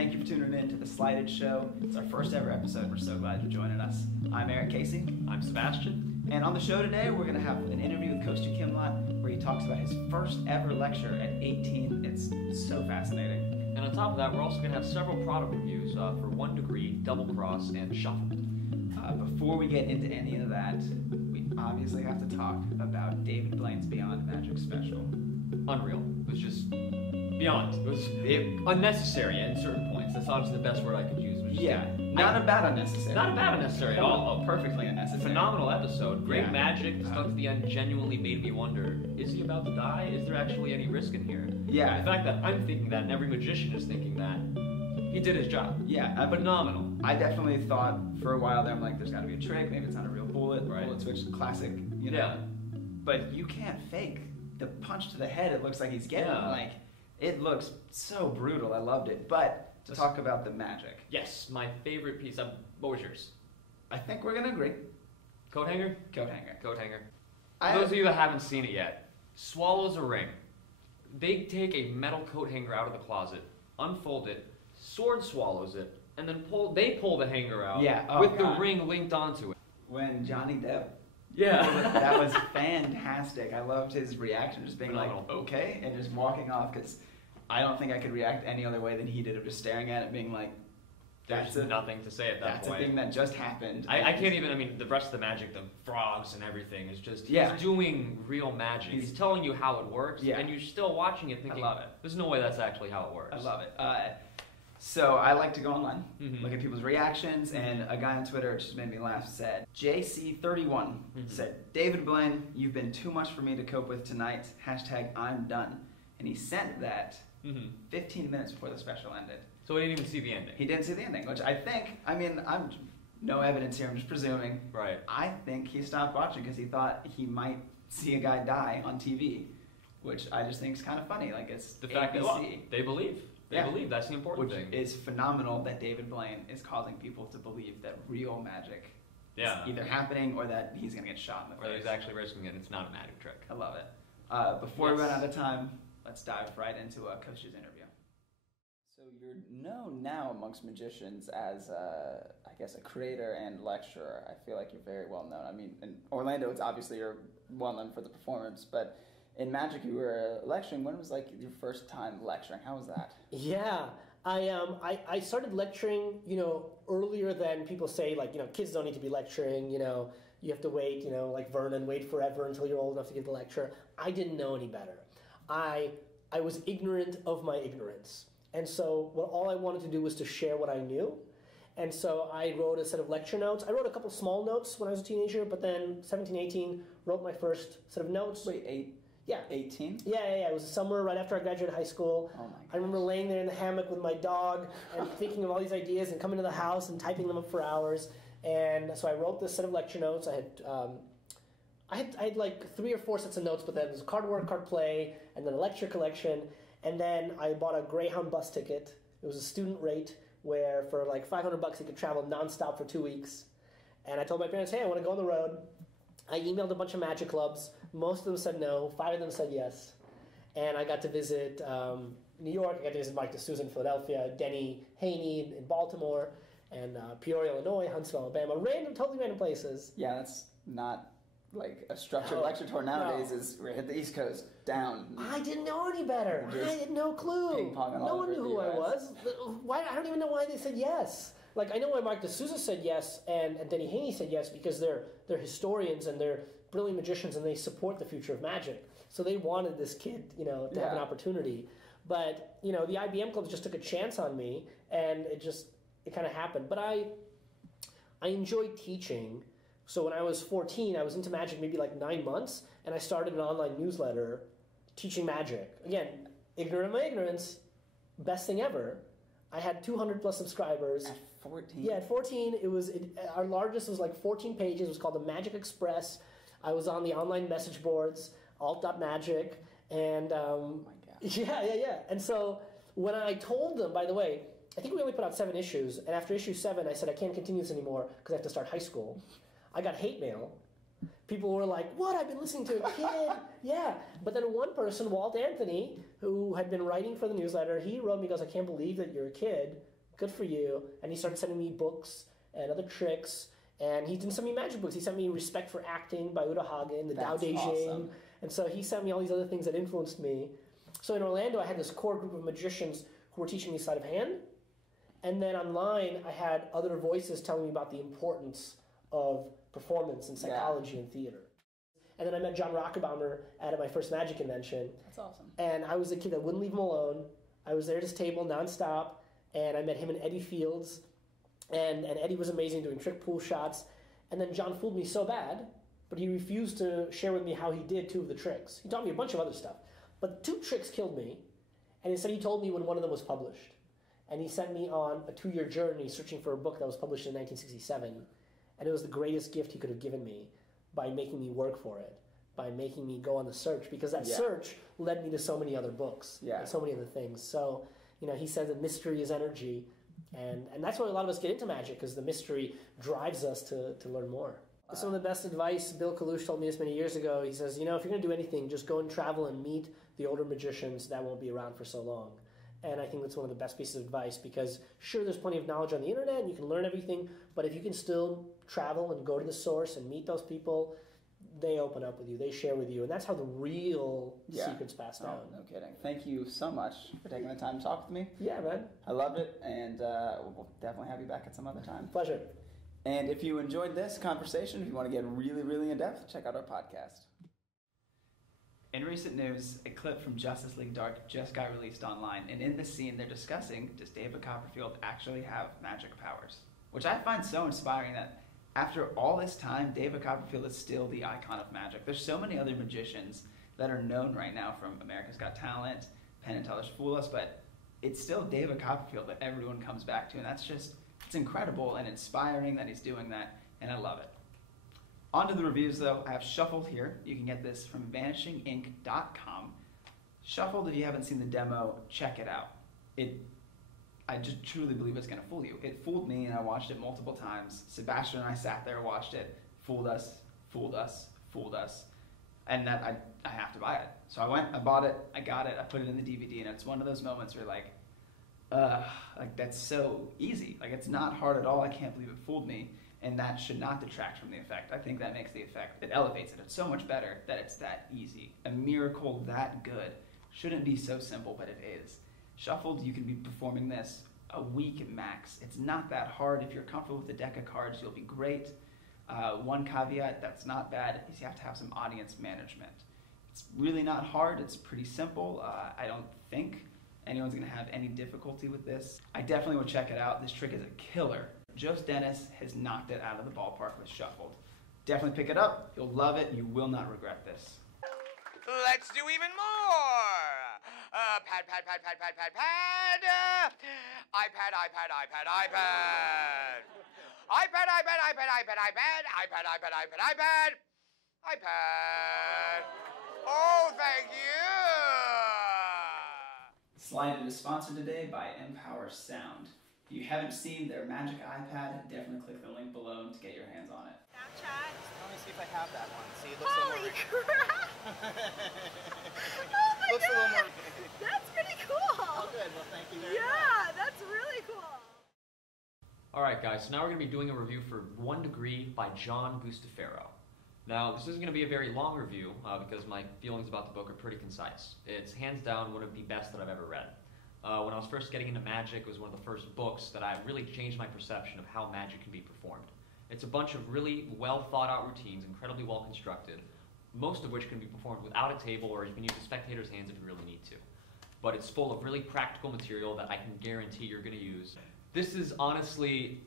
Thank you for tuning in to the Sleighted Show. It's our first ever episode. We're so glad you're joining us. I'm Eric Casey. I'm Sebastian. And on the show today, we're going to have an interview with Kostya Kimlat where he talks about his first ever lecture at 18. It's so fascinating. And on top of that, we're also going to have several product reviews for 1 Degree, Double Cross, and Shuffle. Before we get into any of that, we obviously have to talk about David Blaine's Beyond Magic special. Unreal. It was just beyond. It was unnecessary in certain points. That's obviously the best word I could use. Not a bad unnecessary. Not a bad unnecessary at all. Oh, perfectly unnecessary. Phenomenal episode. Great magic. The Yeah. stuff at the end genuinely made me wonder, is he about to die? Is there actually any risk in here? Yeah. The fact that I'm thinking that and every magician is thinking that, he did his job. Yeah. Phenomenal. I definitely thought for a while there, I'm like, there's got to be a trick. Maybe it's not a real bullet. Right. Bullet switch, classic, you know. Yeah. But you can't fake the punch to the head it looks like he's getting. Yeah. Like, it looks so brutal. I loved it. But to talk about the magic. Yes, my favorite piece. What was yours? I think we're going to agree. Coat hanger? Coat hanger. Coat hanger. For those of you that haven't seen it yet, swallows a ring. They take a metal coat hanger out of the closet, unfold it, sword swallows it, and then they pull the hanger out with the ring linked onto it. When Johnny Depp, that was fantastic. I loved his reaction, just being Phenomenal. like, okay, and just walking off, because I don't think I could react any other way than he did of just staring at it, being like, There's nothing to say at that that's point. a thing that just happened. I can't even, the rest of the magic, the frogs and everything is just, he's doing real magic. He's telling you how it works, and you're still watching it thinking, I love it. There's no way that's actually how it works. I love it. So I like to go online, look at people's reactions, and a guy on Twitter, which just made me laugh, said, JC31 said, David Blaine, you've been too much for me to cope with tonight, #I'm done. And he sent that 15 minutes before the special ended. So he didn't even see the ending. He didn't see the ending, which I think, I'm no evidence here, I'm just presuming. Right. I think he stopped watching because he thought he might see a guy die on TV, which I just think is kind of funny. Like, it's the fact that they believe. They believe. That's the important thing. Which is phenomenal that David Blaine is causing people to believe that real magic is either happening or that he's going to get shot in the face. Or that he's actually risking it. It's not a magic trick. I love it. Before we run out of time, let's dive right into Kostya's interview. So you're known now amongst magicians as, I guess, a creator and lecturer. I feel like you're very well known. I mean, in Orlando, it's obviously you're well known for the performance, but in magic, you were lecturing. When was like your first time lecturing? How was that? Yeah, I started lecturing, earlier than people say, like, kids don't need to be lecturing, you have to wait, like Vernon, wait forever until you're old enough to give the lecture. I didn't know any better. I was ignorant of my ignorance. And so all I wanted to do was to share what I knew. And so I wrote a set of lecture notes. I wrote a couple small notes when I was a teenager, but then 17, 18, wrote my first set of notes. Wait, 18? Yeah. It was the summer right after I graduated high school. Oh my gosh. I remember laying there in the hammock with my dog and thinking of all these ideas and coming to the house and typing them up for hours. And so I wrote this set of lecture notes. I had like 3 or 4 sets of notes, but then there's card work, card play, and then a lecture collection. And then I bought a Greyhound bus ticket. It was a student rate where for like $500 you could travel nonstop for 2 weeks. And I told my parents, hey, I want to go on the road. I emailed a bunch of magic clubs. Most of them said no. 5 of them said yes. And I got to visit New York. I got to visit Mike D'Souza in Philadelphia, Denny Haney in Baltimore, and Peoria, Illinois, Huntsville, Alabama. Totally random places. Yeah, that's not like a structured lecture tour nowadays. Is we're hit the East Coast, down. I didn't know any better. I had no clue. Ping-pong no one knew who I was. I don't even know why they said yes. Like, I know why Mike D'Souza said yes and Denny Haney said yes because they're historians and they're brilliant magicians and they support the future of magic. So they wanted this kid, to have an opportunity. But, the IBM clubs just took a chance on me and it kind of happened. But I enjoyed teaching. So when I was 14, I was into magic maybe like 9 months and I started an online newsletter teaching magic. Again, ignorant of my ignorance, best thing ever. I had 200 plus subscribers. At 14? Yeah, at 14, our largest was like 14 pages. It was called the Magic Express. I was on the online message boards, alt.magic, and oh my God. Yeah. And so when I told them, by the way, I think we only put out 7 issues, and after issue 7, I said I can't continue this anymore because I have to start high school. I got hate mail. people were like, what, I've been listening to a kid? Yeah. But then one person, Walt Anthony, who had been writing for the newsletter, he wrote me, he goes, I can't believe that you're a kid. Good for you. And he started sending me books and other tricks. And he didn't send me magic books. He sent me Respect for Acting by Uta Hagen, the Tao Te Ching. Awesome. And so he sent me all these other things that influenced me. So in Orlando, I had this core group of magicians who were teaching me sleight of hand. And then online, I had other voices telling me about the importance of performance and psychology and theater. And then I met John Rockerbaumer at my first magic convention. That's awesome. And I was a kid that wouldn't leave him alone. I was there at his table nonstop. And I met him and Eddie Fields. And Eddie was amazing doing trick pool shots. And then John fooled me so bad, but he refused to share with me how he did 2 of the tricks. He taught me a bunch of other stuff. But 2 tricks killed me. And instead he told me when one of them was published. And he sent me on a 2-year journey searching for a book that was published in 1967. And it was the greatest gift he could have given me by making me work for it, by making me go on the search, because that search led me to so many other books and so many other things. So, he said that mystery is energy. And that's why a lot of us get into magic, because the mystery drives us to learn more. Some of the best advice, Bill Kalush told me this many years ago. He says, if you're going to do anything, just go and travel and meet the older magicians that won't be around for so long. And I think that's one of the best pieces of advice, because sure, there's plenty of knowledge on the internet and you can learn everything, but if you can still travel and go to the source and meet those people, they open up with you, they share with you, and that's how the real secrets pass down. No kidding. Thank you so much for taking the time to talk with me. Yeah, man. I loved it, and we'll definitely have you back at some other time. Pleasure. And if you enjoyed this conversation, if you want to get really, really in-depth, check out our podcast. In recent news, a clip from Justice League Dark just got released online, and in this scene they're discussing, does David Copperfield actually have magic powers? Which I find so inspiring that after all this time, David Copperfield is still the icon of magic. There's so many other magicians that are known right now, from America's Got Talent, Penn and Teller's Fool Us, but it's still David Copperfield that everyone comes back to, and that's just, it's incredible and inspiring that he's doing that, and I love it. On to the reviews, though. I have Shuffled here. You can get this from VanishingInk.com. Shuffled, if you haven't seen the demo, check it out. I just truly believe it's going to fool you. It fooled me, and I watched it multiple times. Sebastian and I sat there, watched it, fooled us, fooled us, fooled us, and that I have to buy it. So I went, I bought it, I got it, I put it in the DVD, and it's one of those moments where like that's so easy. Like, it's not hard at all. I can't believe it fooled me. And that should not detract from the effect. I think that makes the effect, it elevates it. It's so much better that it's that easy. A miracle that good shouldn't be so simple, but it is. Shuffled, you can be performing this a week max. It's not that hard. If you're comfortable with the deck of cards, you'll be great. One caveat that's not bad is you have to have some audience management. It's really not hard. It's pretty simple. I don't think anyone's gonna have any difficulty with this. I definitely would check it out. This trick is a killer. Jose Dennis has knocked it out of the ballpark with Shuffled. Definitely pick it up. You'll love it. You will not regret this. Let's do even more. Pad, pad, pad, pad, pad, pad, pad. iPad, iPad, iPad, iPad. iPad, iPad, iPad, iPad, iPad. iPad, iPad, iPad, iPad. iPad. Oh, thank you. Sleighted is sponsored today by Empower Sound. If you haven't seen their magic iPad, definitely click the link below to get your hands on it. Snapchat. Let me see if I have that one. See, it looks Holy crap! Oh my looks a little god! more... That's pretty cool! Oh, good. Well, thank you very much. Yeah, that's really cool. Alright guys, so now we're going to be doing a review for 1 Degree by John Bustafero. Now, this isn't going to be a very long review because my feelings about the book are pretty concise. It's hands down one of the best that I've ever read. When I was first getting into magic, it was one of the first books that I really changed my perception of how magic can be performed. It's a bunch of really well thought out routines, incredibly well constructed, most of which can be performed without a table, or you can use the spectator's hands if you really need to. But it's full of really practical material that I can guarantee you're going to use. This is honestly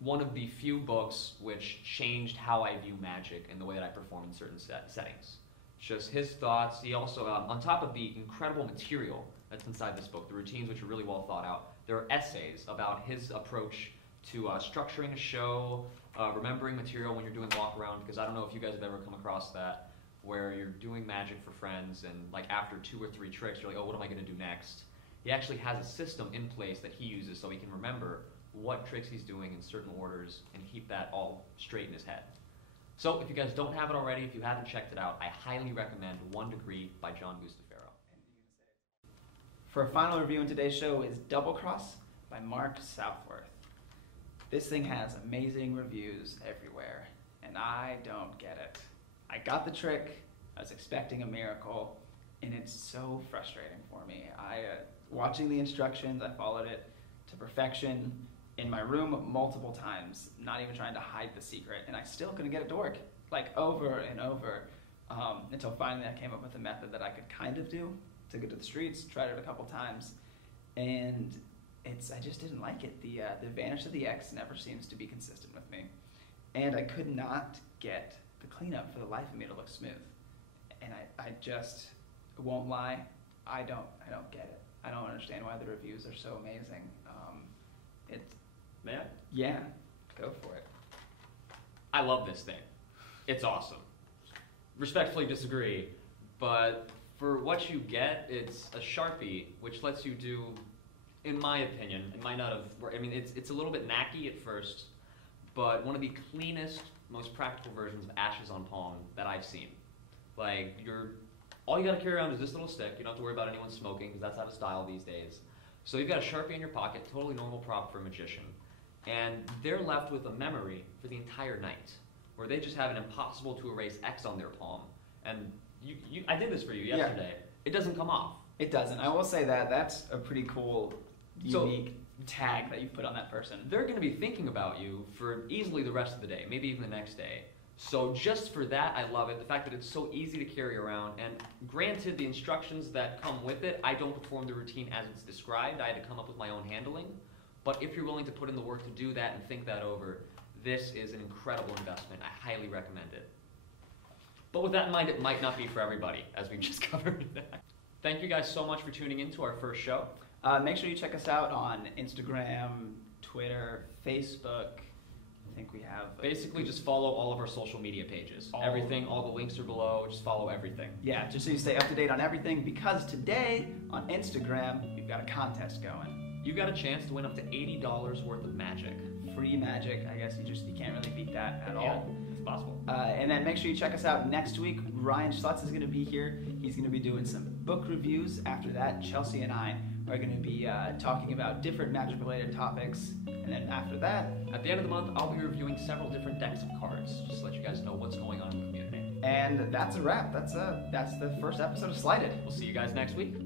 one of the few books which changed how I view magic and the way that I perform in certain settings. Just his thoughts. He also, on top of the incredible material that's inside this book, the routines which are really well thought out, there are essays about his approach to structuring a show, remembering material when you're doing walk around, because I don't know if you guys have ever come across that, where you're doing magic for friends and like after 2 or 3 tricks, you're like, oh, what am I going to do next? He actually has a system in place that he uses so he can remember what tricks he's doing in certain orders and keep that all straight in his head. So if you guys don't have it already, if you haven't checked it out, I highly recommend 1 Degree by John Bustafero. For a final review in today's show is Double Cross by Mark Southworth. This thing has amazing reviews everywhere, and I don't get it. I got the trick, I was expecting a miracle, and it's so frustrating for me. Watching the instructions, I followed it to perfection in my room multiple times, not even trying to hide the secret, and I still couldn't get it to work, like over and over, until finally I came up with a method that I could kind of do. Took it to the streets, tried it a couple times, and I just didn't like it. The vanish of the X never seems to be consistent with me, and I could not get the cleanup for the life of me to look smooth. And I just won't lie, I don't get it. I don't understand why the reviews are so amazing. Man? Yeah, go for it. I love this thing. It's awesome. Respectfully disagree, but for what you get, it's a Sharpie, which lets you do, in my opinion, it might not have, I mean, it's a little bit knacky at first, but one of the cleanest, most practical versions of ashes on palm that I've seen. Like, all you gotta carry around is this little stick. You don't have to worry about anyone smoking, because that's out of style these days. So you've got a Sharpie in your pocket, totally normal prop for a magician. And they're left with a memory for the entire night, where they just have an impossible to erase X on their palm. And I did this for you yesterday. Yeah. It doesn't come off. It doesn't. I will say that's a pretty cool, unique tag that you put on that person. They're going to be thinking about you for easily the rest of the day, maybe even the next day. So just for that, I love it. The fact that it's so easy to carry around. And granted, the instructions that come with it, I don't perform the routine as it's described. I had to come up with my own handling. But if you're willing to put in the work to do that and think that over, this is an incredible investment. I highly recommend it. But with that in mind, it might not be for everybody, as we've just covered. Thank you guys so much for tuning in to our first show. Make sure you check us out on Instagram, Twitter, Facebook. I think we have... Basically, just follow all of our social media pages. Everything, all the links are below. Just follow everything. Yeah, just so you stay up to date on everything, because today on Instagram, we've got a contest going. You got a chance to win up to $80 worth of magic. Free magic. I guess you can't really beat that at all. It's possible. And then make sure you check us out next week. Ryan Schlutz is going to be here. He's going to be doing some book reviews. After that, Chelsea and I are going to be talking about different magic-related topics. And then after that... At the end of the month, I'll be reviewing several different decks of cards, just to let you guys know what's going on in the community. And that's a wrap. That's the first episode of Sleighted. We'll see you guys next week.